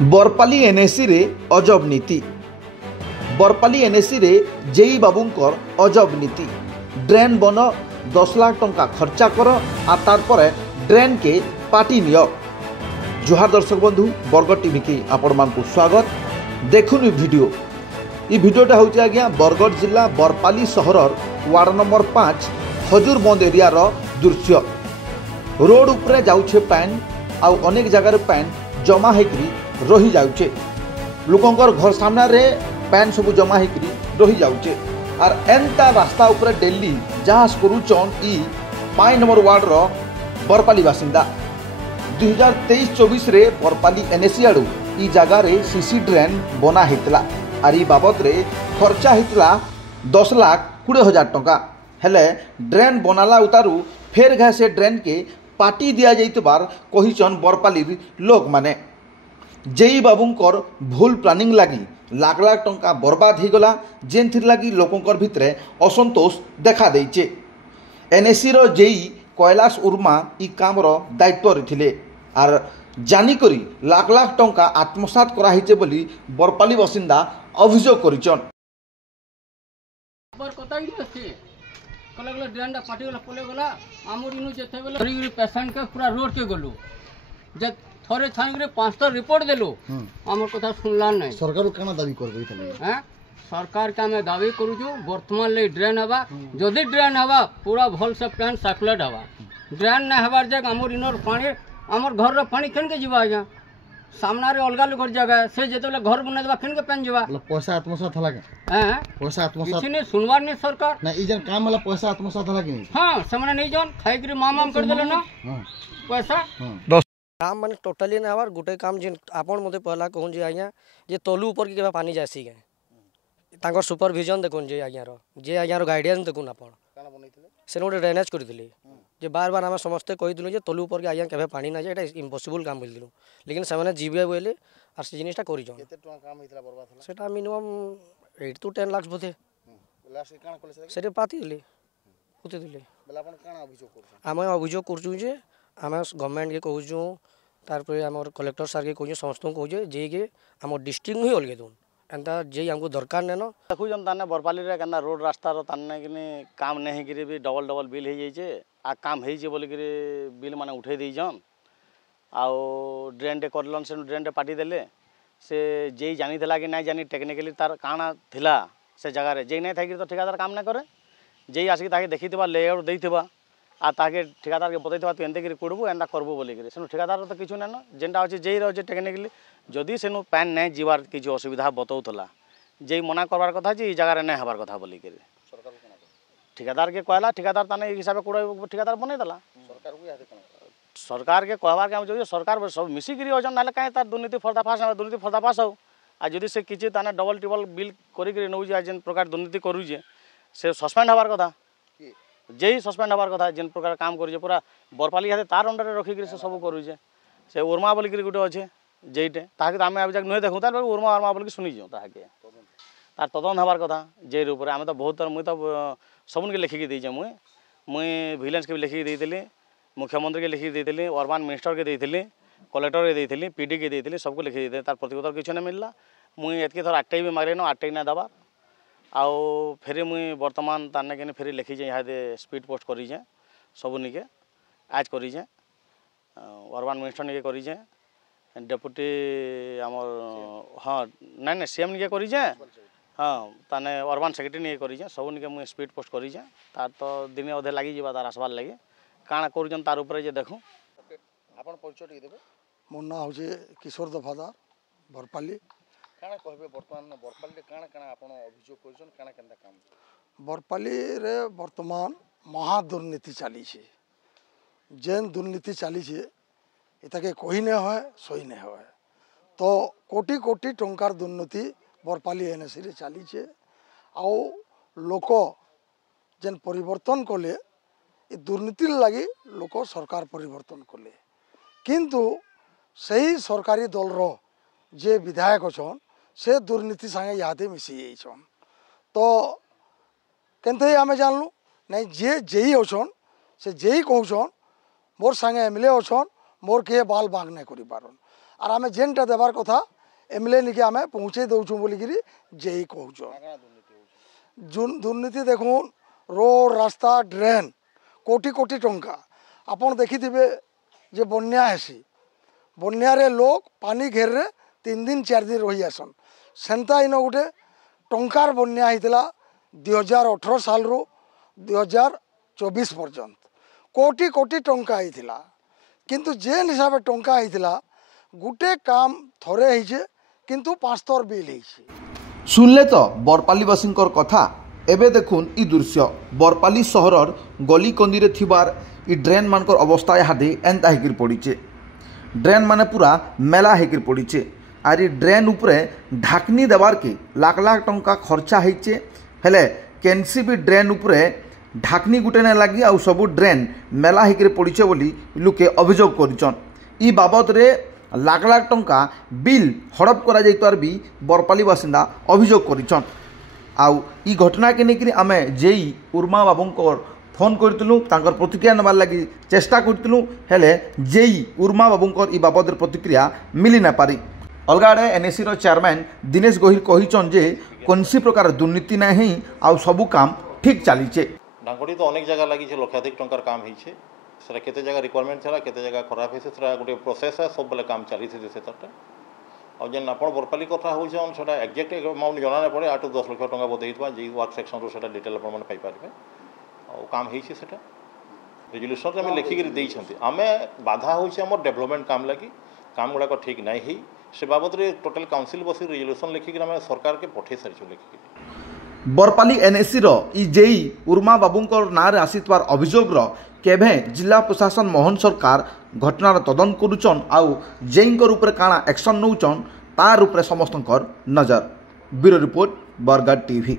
Barpali NAC रे अजब नीति। बरपाली एनएसी रे जेई बाबूंकर अजब नीति। ड्रेन बन 10 लाख टंका खर्चा कर आ तार परे ड्रेन के पाटी नियो। जोहार दर्शक बंधु, बरगड़ टीवी की आपण मानकु स्वागत। देखुन वीडियो। ये वीडियोटा होची आज्ञा बरगड़ जिला बरपाली सहरर वार्ड नंबर 5 खजूरबंद एरिया रो दृश्य। रोड उपरे जाउछे पैन आ अनेक जगह पैन जमा होकरी रही जाउछे। लोकंकर घर सामना रे पैन सब जमा होकरी रही जाउछे। आर एंता रास्ता उपरे डेली जांच करूचन ई 5 नंबर वार्ड रो बरपाली बासिंदा। 2023-24 रे बरपाली एनएसी आड़ू ई जगह रे सीसी ड्रेन बना हेतला। आर ई बाबद रे खर्चा हेतला 10,20,000 टंका। हेले ड्रेन बनाला उतारू फेर घा से ड्रेन के पाटी दिया जाइतबार कहिचन बरपाली लोक माने। जेई बाबूंकर भूल प्लानिंग लगी लाख लाख टंका बर्बाद हो गला, जेनथिर लगी लोकंकर भितरे असंतोष देखा देइचे। एनएसी रो जेई कैलाश उर्मा ई काम रो दायित्व रथिले आर जानी करी लाख लाख टंका आत्मसात करा हिचे बोली बरपाली बासिंदा अभियोग करिचन। बर कतई नसे कला गला ड्रेनडा पाटी गला पले गला आमर इनु जेते बेले गरीब पेशेंट के पूरा रोड के गलु जे थरे छांगरे 5टा रिपोर्ट देलु आमर कथा सुनला नै। सरकार काना दाबी करबे तले हैं सरकार का मैं दाबी करू जो वर्तमान ले ड्रेन हवा जदी ड्रेन हवा पूरा भल से प्लान सर्कुलेट हवा। ड्रेन न हवार जग आमर इनर पानी आमर घर रो पानी केन के जीवा आज्ञा सामना रे अलगा घर जगह से जेतेले घर बने देबा केन के पेन जीवा पैसा आत्मसात हला के हैं पैसा आत्मसात किछि ने सुनवार ने सरकार ना ई जन काम वाला पैसा आत्मसात हला के हां सामने नहीं जन खाइकरी माम कर देले ना पैसा काम माने टोटली ना हवार गुटे काम जिन आपण मते पहला कहूं जे आज्ञा जे तोलू ऊपर के पानी जासी के तांकर सुपरविजन देखुन जे आज्ञा रो गाइडेंस देखुन आपण काना बनैथिले से नोटे ड्रेनेज करथिले जे बार बार हम समस्त कहि दिलु जे तोलू ऊपर के आज्ञा केबे पानी ना जाय एटा इम्पॉसिबल काम बोल दिलु लेकिन सेमाने जीबे बोले आर से जिनिसटा करि जन केते टका काम हितला बर्बाद हला सेटा मिनिमम 8 to 10 लाख बोथे लास्ट के काना कोले सेटे पाती दिले उते दिले बेला आपण काना अभियोग करछ हम अभियोग करछु जे हम गवर्नमेंट के कहूछु तार पर हमर कलेक्टर सर के कहूछु समस्त कहूछु जे के हमर डिस्ट्रिक्ट ही अलगे दोन एंता जे हमको दरकार नेनो देखु जम ताने बरपाली रे कना रोड रास्ता रो ताने किने काम नहीं गिरे भी डबल बिल हे जाई छे आ काम हे जे बोली गिरे बिल माने उठे देई जन आ ड्रेन डे करलन से ड्रेन डे पाटी देले से जे जानी थला कि नहीं जानी टेक्निकली तार काना थिला से जगह रे जे नहीं थाई तो ठेकेदार काम ना करे जे आसी ताके देखितबा लेआउट देइतबा आ ताके ठेकेदार के बतैतबा तू एंते गिरी कोडबो एंदा करबो बोली गिरे सेनु ठेकेदार तो किछु ना जेंटा अछि जेई रो जे टेक्निकली जदि सेनु पैन नहीं जीवार किछु असुविधा बतौतला जे मना करबार कथा जे ई जगह रे नहीं हबार कथा बोली गिरे सरकार को ठेकेदार के कहला ठेकेदार ताने हिसाब कोड ठेकेदार बनै दला सरकार को याद सरकार के कहबार काम जो सरकार सब मिसी गिरी होजन नाले काहे तार दुर्नीति फर्दाफाश हो आ जदि से किछि ताने डबल टिबल बिल करि गिरी नउ जे जेन प्रकार दुर्नीति करू जे से सस्पेंड हबार कथा जेई सस्पेंड हबार कथा जेन प्रकार काम करू जे पूरा बरपाली हाथे तार अंडर रखि गिरी से सब करू जे से उर्मा बोली गिरी गुटे अछि जेइटे ताके आमे आबि जाक नय देखु तार उर्मा बोली सुनि जो ताके तार तदन हबार कथा जे ऊपर आमे तो बहुत मुई तो सबन के लिखि के दै जे मुई विजिलेंस के लिखि के देइतली मुख्यमंत्री के लिखि देइतली अर्बन मिनिस्टर के देइतली कलेक्टर के देइतली पीडी के देइतली सबको लिखि देइतली तार प्रतिउत्तर किछ न मिलला मुई एतके थोर आटै भी मागले न आटै ना दबा आउ फेरे मुई वर्तमान ताने के फेरे लिखि जे यहाँ दे स्पीड पोस्ट करी जे सबनी के आज करी जे अर्बन मिनिस्टर ने के करी जे डेपुटी हमर हां नै सीएम ने के करी जे हां ताने अर्बन सेक्रेटरी ने करी जे सबनी के मुई स्पीड पोस्ट करी जे तार तो दिन अधे लागि जीवा तार आसबार लागि काना करूजन तार ऊपर जे देखू आपण परिचय टी देबे मोर ना हो जे किशोर दफादार बरपाली काना कहबे वर्तमान बरपाली काना काना आपण अभियोग करछन काना केनता काम बरपाली रे वर्तमान महा दुर्नीति चाली छे जेन दुर्नीति चाली छे एताके कहि नै होय सही नै होय तो कोटी कोटी टंकार दुर्नीति बरपाली एनएसी रे चाली छे आ लोक जेन परिवर्तन कले ए दुर्नीति लगी लोक सरकार परिवर्तन कले किंतु सही सरकारी दल रो जे विधायक अछन से दुर्नीति संगे यादे मिसी जाइछन तो केनते आमे जानलु नहीं जे जेई अछन से जेई कहछन मोर संगे एमएलए अछन मोर के बाल बाग नै करि पारन आर आम जेनटा देवार कथा एमएलए निके आम पहुँचे दौचु बोलिकी जेई कहूँ दुर्नीति देखून रोड रास्ता ड्रेन कोटी कोटी टंका आपन देखिथिबे जे बन्या हेसी बन्यारे लोग पानी घेर रे 3 दिन 4 दिन रही आसन सेंता इन गोटे टंकार बन्या होता 2018 साल रू 2024 पर्यंत कोटी कोटी टंका होता किंतु जेन हिसाब से टंका होता गोटे काम थरे होइछे किंतु 5 थर बिल होइछे। सुनले तो बरपालीवासी कथा। एबे देखुन ई दृश्य बरपाली सहरर गली कंदी रे थिबार ई ड्रेन मानकर अवस्था इहादे एंता हेकिर पड़ीचे। ड्रेन माने पूरा मेला हेकिर पड़ीचे आर ई ड्रेन उपरे ढाकनी देवार के लाख लाख टंका खर्चा होइचे हेले केनसी भी ड्रेन उपरे ढाकनी गुटे ने लगी आ सबू ड्रेन मेला हेकिर पड़ीचे बोली लोके अभियोग करिछन। ई बाबद रे लाख लाख टंका बिल हड़प करा जाइतार भी बरपाली बासिंदा अभियोग करिछन। आउ ई घटना के लेकिन आमे जेई उर्मा बाबूंकर फोन करथिलु तांकर प्रतिक्रिया नबार लगी चेष्टा करथिलु हेले जेई उर्मा बाबूंकर ई बाबद प्रतिक्रिया मिली ना पारी। अलगा आड़े एनएससी रो चेयरमैन दिनेश गोहिल कहिछन जे कोनसी प्रकार दुर्नीति नाही आउ सबु काम ठीक चालीचे। ढांगड़ी तो अनेक जगह लगी लक्षाधिक टंकार काम होइछे सेटा केते जगह रिक्वायरमेंट छला केते जगह खराब होइछे सेटा गोटे प्रोसेस है सब बेले काम चली से सेटा और जेन आपण बरपाली कथा होइछन सेटा एग्जैक्ट अमाउंट जना ना पड़े 8 टू 10 लाख टंका बोध होइतबा जे वर्क सेक्शन रो सेटा डिटेल आपण माने पाई पारबे और काम होइछे सेटा रेजोल्यूशन रे हम लिखि के देइछंती आमे बाधा होइछे हमर डेवलपमेंट काम लागि काम गुडा को ठीक नाही ही से बाबत रे टोटल काउंसिल बसी रेजोल्यूशन लिखि के हम सरकार के पठे सारिछु लिखि के। बरपाली एनएससी रो ई जेई उर्मा बाबूंकर नारे आसितवार अभियोग रो केभे जिला प्रशासन मोहन सरकार घटनार तदंत करुचन आउ जेईंकर ऊपर काना एक्शन नौचन तार ऊपर समस्तंकर नजर। Bureau report Bargarh TV.